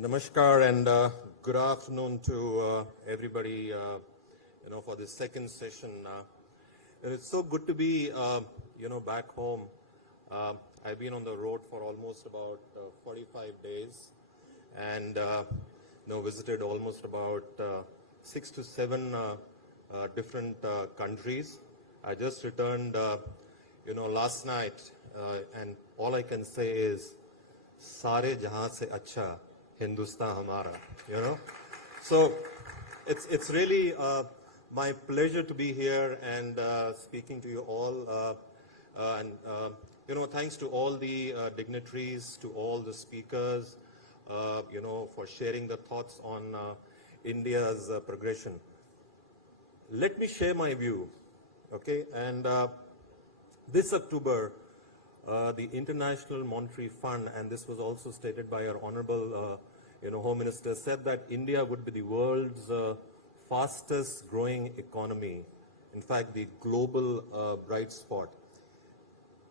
Namaskar and good afternoon to everybody, for this second session. It's so good to be, back home. I've been on the road for almost about 45 days and, visited almost about 6 to 7 different countries. I just returned, last night, and all I can say is, Sare jahan se acha Hindustan hamara, So it's really my pleasure to be here and speaking to you all. Thanks to all the dignitaries, to all the speakers, for sharing the thoughts on India's progression. Let me share my view, okay? And this October, the International Monetary Fund, and this was also stated by our Honorable Home Minister, said that India would be the world's fastest growing economy. In fact, the global bright spot.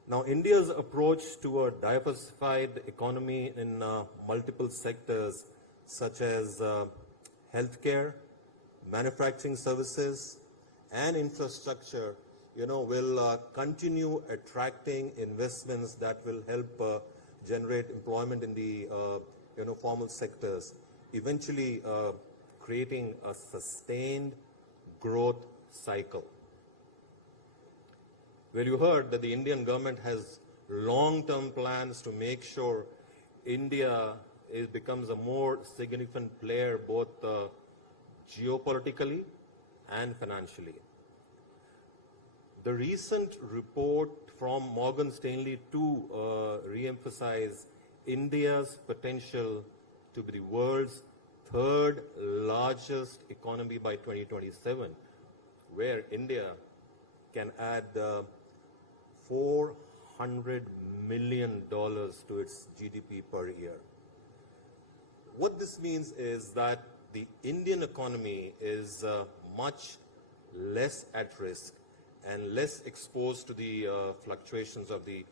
Now, India's approach to a diversified economy in multiple sectors, such as healthcare, manufacturing services, and infrastructure, will continue attracting investments that will help generate employment in the, formal sectors, eventually creating a sustained growth cycle. Well, you heard that the Indian government has long-term plans to make sure India becomes a more significant player both geopolitically and financially. The recent report from Morgan Stanley to re-emphasize India's potential to be the world's third largest economy by 2027, where India can add $400 million to its GDP per year. What this means is that the Indian economy is much less at risk and less exposed to the fluctuations of the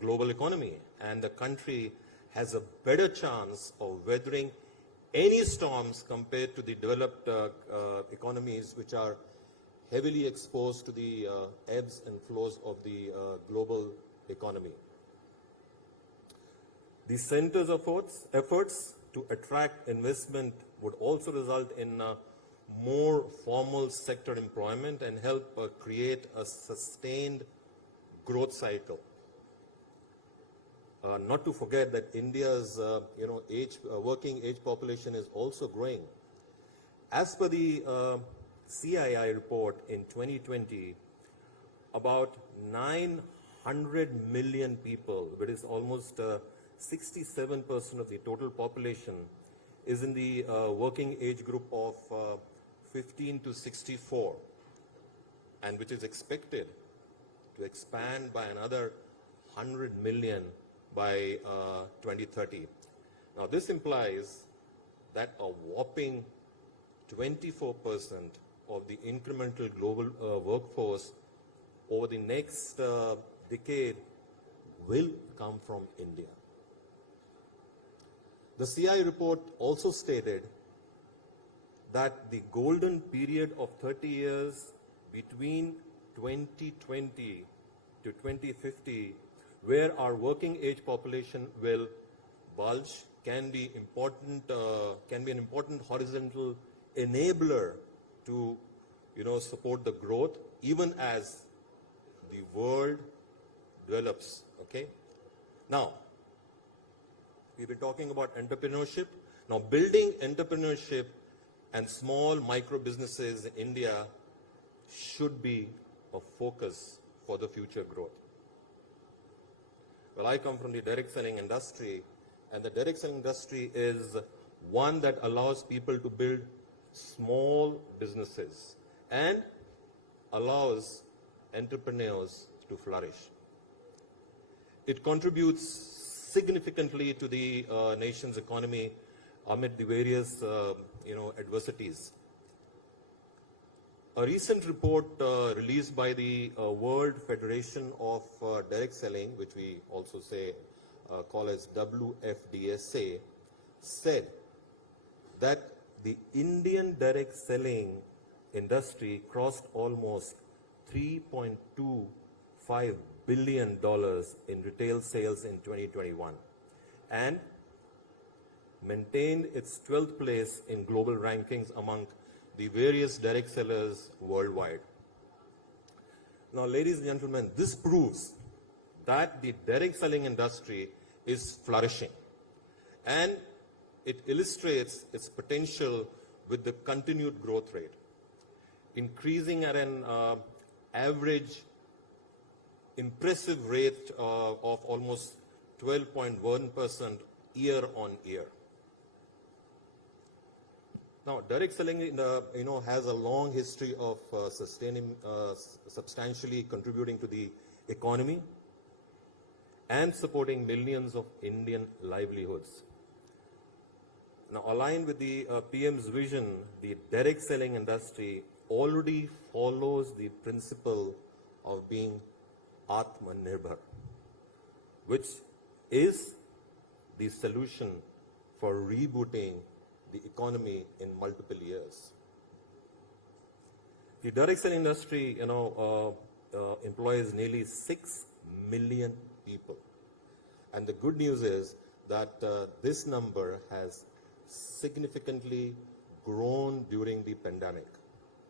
global economy. And the country has a better chance of weathering any storms compared to the developed economies which are heavily exposed to the ebbs and flows of the global economy. The center's efforts to attract investment would also result in more formal sector employment and help create a sustained growth cycle. Not to forget that India's working age population is also growing. As per the CII report in 2020, about 900 million people, which is almost 67% of the total population, is in the working age group of 15 to 64, and which is expected to expand by another 100 million by 2030. Now, this implies that a whopping 24% of the incremental global workforce over the next decade will come from India. The CI report also stated that the golden period of 30 years between 2020 to 2050, where our working age population will bulge, can be an important horizontal enabler to, support the growth even as the world develops. Okay. Now, we've been talking about entrepreneurship. Now, building entrepreneurship and small micro businesses in India should be a focus for the future growth. Well, I come from the direct selling industry, and the direct selling industry is one that allows people to build small businesses and allows entrepreneurs to flourish. It contributes significantly to the nation's economy amid the various, adversities. A recent report released by the World Federation of Direct Selling, which we also call as WFDSA, said that the Indian direct selling industry crossed almost $3.25 billion in retail sales in 2021 and maintained its 12th place in global rankings among the various direct sellers worldwide. Now, ladies and gentlemen, this proves that the direct selling industry is flourishing, and it illustrates its potential with the continued growth rate, increasing at an average impressive rate of almost 12.1% year on year. Now, direct selling, has a long history of substantially contributing to the economy and supporting millions of Indian livelihoods. Now, aligned with the PM's vision, the direct selling industry already follows the principle of being Atmanirbhar, which is the solution for rebooting the economy in multiple years. The direct selling industry, employs nearly 6 million people. And the good news is that this number has significantly grown during the pandemic,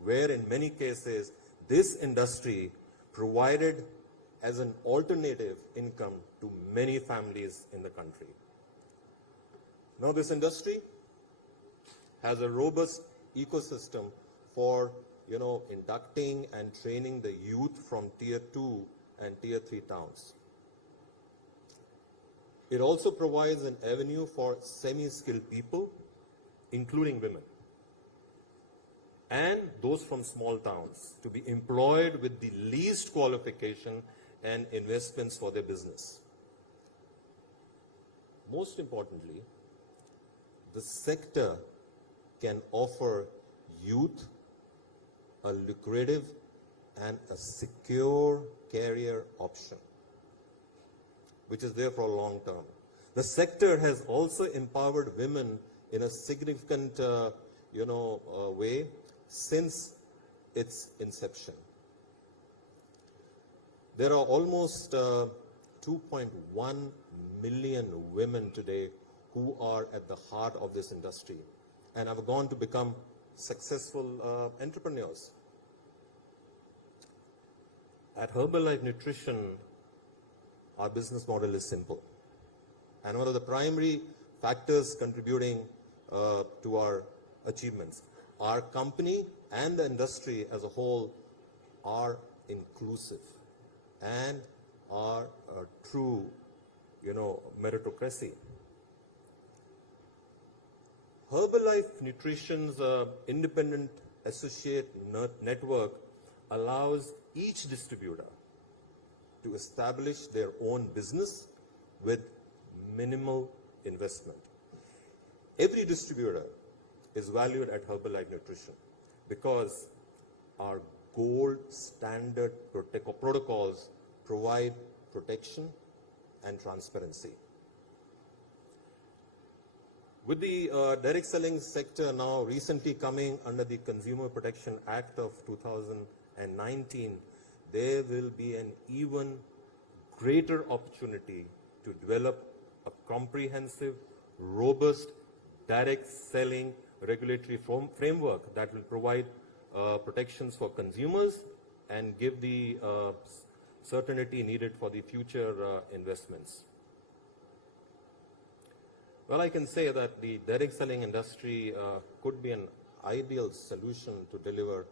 where in many cases, this industry provided as an alternative income to many families in the country. Now, this industry has a robust ecosystem for, inducting and training the youth from Tier 2 and Tier 3 towns. It also provides an avenue for semi-skilled people, including women, and those from small towns to be employed with the least qualification and investments for their business. Most importantly, the sector can offer youth a lucrative and a secure career option, which is there for a long term. The sector has also empowered women in a significant way since its inception. There are almost 2.1 million women today who are at the heart of this industry and have gone to become successful entrepreneurs. At Herbalife Nutrition, our business model is simple. And one of the primary factors contributing to our achievements, our company and the industry as a whole are inclusive and are a true, meritocracy. Herbalife Nutrition's independent associate network allows each distributor to establish their own business with minimal investment. Every distributor is valued at Herbalife Nutrition because our gold standard protocols provide protection and transparency. With the direct selling sector now recently coming under the Consumer Protection Act of 2019, there will be an even greater opportunity to develop a comprehensive, robust, direct selling regulatory framework that will provide protections for consumers and give the certainty needed for the future investments. Well, I can say that the direct selling industry could be an ideal solution to deliver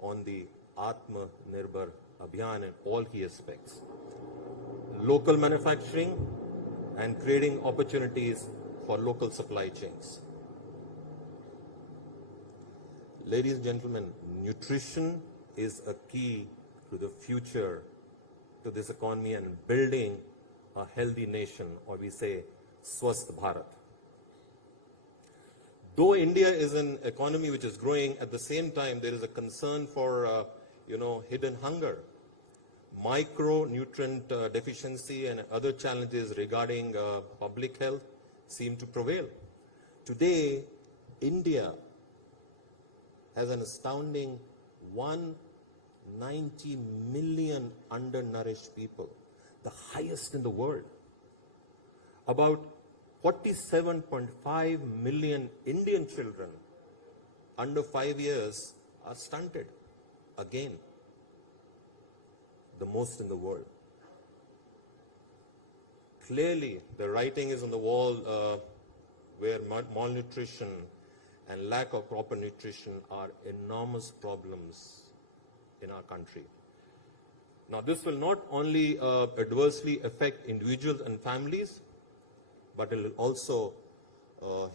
on the Atmanirbhar Abhiyan in all key aspects. Local manufacturing and creating opportunities for local supply chains. Ladies and gentlemen, nutrition is a key to the future to this economy and building a healthy nation, or we say Swasth Bharat. Though India is an economy which is growing, at the same time there is a concern for hidden hunger, micronutrient deficiency and other challenges regarding public health seem to prevail. Today, India has an astounding 190 million undernourished people, the highest in the world. About 47.5 million Indian children under 5 years are stunted. Again, the most in the world. Clearly, the writing is on the wall where malnutrition and lack of proper nutrition are enormous problems in our country. Now, this will not only adversely affect individuals and families, but it will also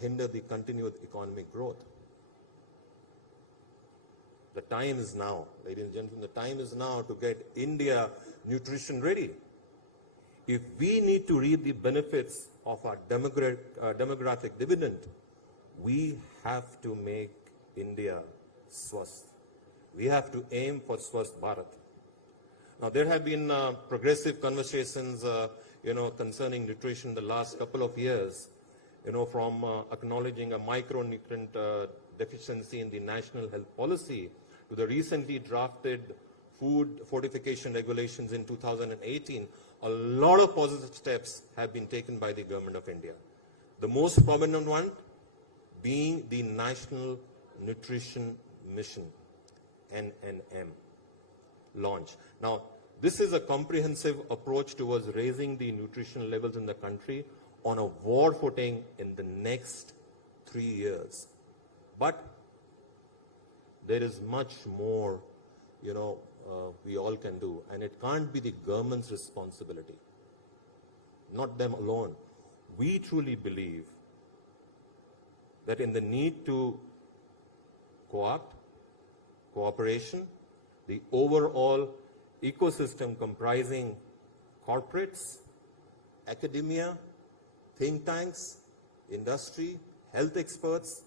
hinder the continued economic growth. The time is now, ladies and gentlemen, the time is now to get India nutrition ready. If we need to reap the benefits of our demographic dividend, we have to make India swasth. We have to aim for Swasth Bharat. Now, there have been progressive conversations, concerning nutrition the last couple of years, from acknowledging a micronutrient deficiency in the national health policy to the recently drafted food fortification regulations in 2018. A lot of positive steps have been taken by the Government of India. The most prominent one being the National Nutrition Mission, NNM, launch. Now, this is a comprehensive approach towards raising the nutrition levels in the country on a war footing in the next 3 years. But there is much more, we all can do, and it can't be the government's responsibility, not them alone. We truly believe that in the need to co-opt, cooperation, the overall ecosystem comprising corporates, academia, think tanks, industry, health experts,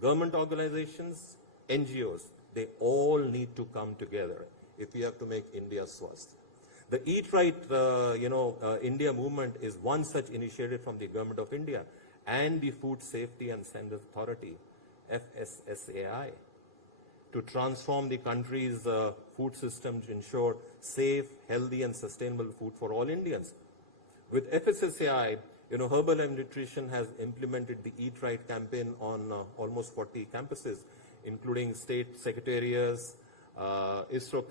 government organizations, NGOs, they all need to come together if we have to make India swasth. The Eat Right, India movement is one such initiative from the Government of India and the Food Safety and Standards Authority, FSSAI, to transform the country's food system to ensure safe, healthy, and sustainable food for all Indians. With FSSAI, Herbalife Nutrition has implemented the Eat Right campaign on almost 40 campuses, including state secretariats, ISRO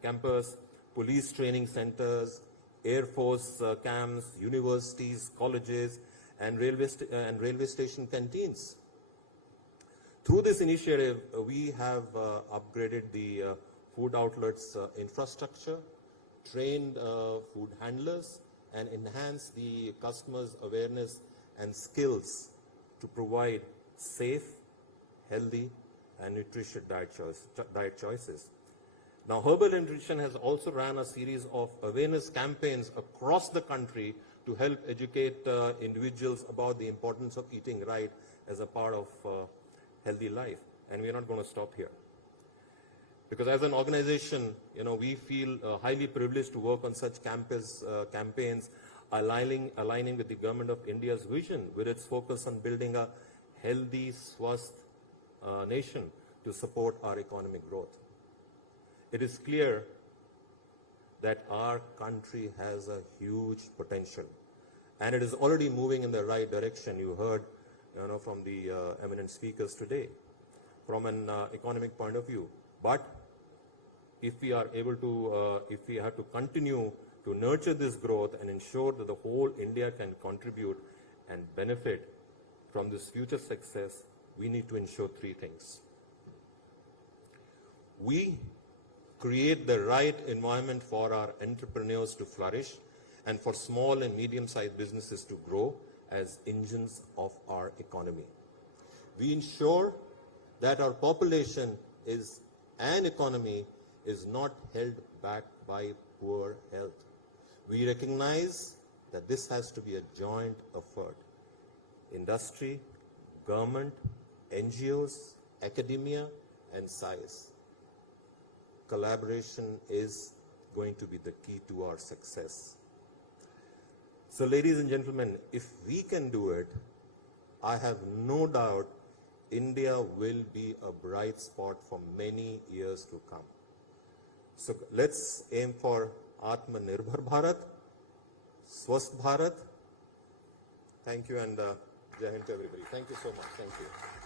campus, police training centers, Air Force camps, universities, colleges, and railway station canteens. Through this initiative, we have upgraded the food outlets infrastructure, trained food handlers, and enhanced the customers' awareness and skills to provide safe, healthy, and nutritious diet choices. Now, Herbalife Nutrition has also ran a series of awareness campaigns across the country to help educate individuals about the importance of eating right as a part of healthy life. And we're not going to stop here. Because as an organization, we feel highly privileged to work on such campaigns, aligning with the Government of India's vision, with its focus on building a healthy, swasth nation to support our economic growth. It is clear that our country has a huge potential, and it is already moving in the right direction. You heard, from the eminent speakers today, from an economic point of view. But if we are able to, if we have to continue to nurture this growth and ensure that the whole India can contribute and benefit from this future success, we need to ensure three things. We create the right environment for our entrepreneurs to flourish and for small and medium-sized businesses to grow as engines of our economy. We ensure that our population and economy is not held back by poor health. We recognize that this has to be a joint effort. Industry, government, NGOs, academia, and science. Collaboration is going to be the key to our success. So, ladies and gentlemen, if we can do it, I have no doubt India will be a bright spot for many years to come. So let's aim for Atmanirbhar Bharat, Swasth Bharat. Thank you, and Jai Hind to everybody. Thank you so much. Thank you.